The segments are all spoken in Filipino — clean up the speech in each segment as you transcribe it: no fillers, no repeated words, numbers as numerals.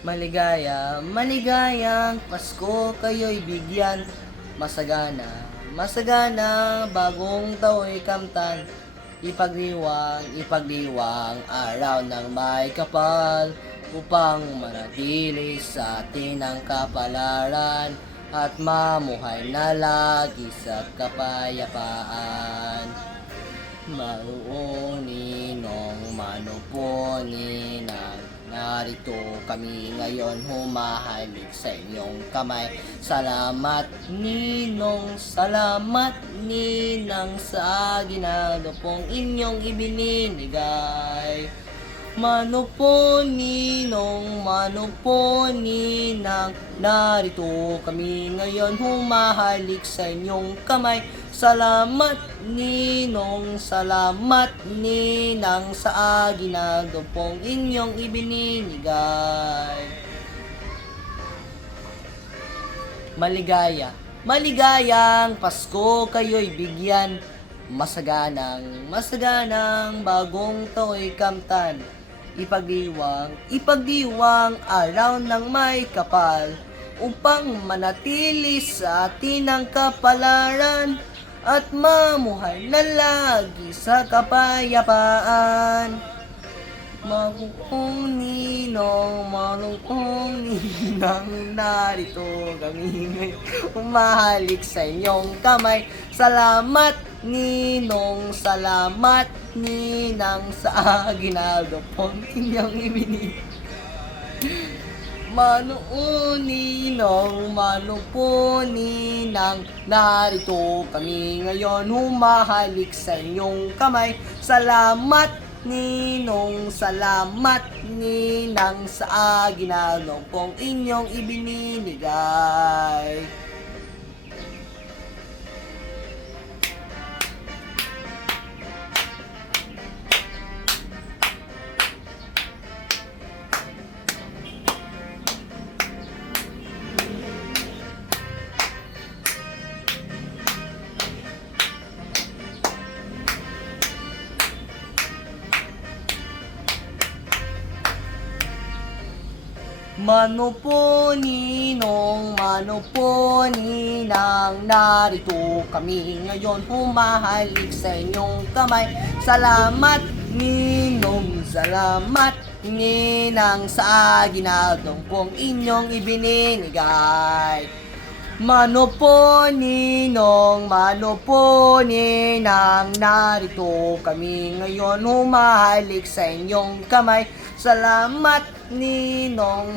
Maligaya, maligayang Pasko kayo'y bigyan. Masagana, masagana, bagong tao'y kamtan. Ipagdiwang, ipagdiwang, araw ng may kapal. Upang manatili sa atin ang kapalaran at mamuhay na lagi sa kapayapaan. Maroong ninong manuponi ng narito kami ngayon humahalik sa inyong kamay. Salamat ninang sa ginagawa pong inyong ibininigay. Mano po ninang, narito kami ngayon humahalik sa inyong kamay. Salamat ninang sa ginagawa pong inyong ibininigay. Maligaya, maligayang Pasko kayo'y bigyan. Masaganang bagong tao'y kamtan. Ipagdiwang, ipagdiwang, araw ng may kapal. Upang manatili sa atin ang kapalaran at mamuhay na lagi sa kapayapaan. Marunong ninang, narito kami ngayon umahalik sa inyong kamay. Salamat ninang sa ginagawa pong inyong ibinigay. Mano po ninang, narito kami ngayon humahalik sa inyong kamay. Salamat ninang sa ginagawa pong inyong ibininigay. Mano po ninang, narito kami ngayon humahalik sa inyong kamay. Salamat ninang sa ginagawa pong inyong ibininigay. Mano po ninang, narito kami ngayon humahalik sa inyong kamay. Salamat ninang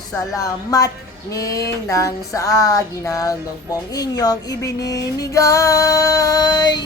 sa ginagawa pong inyong ibininigay.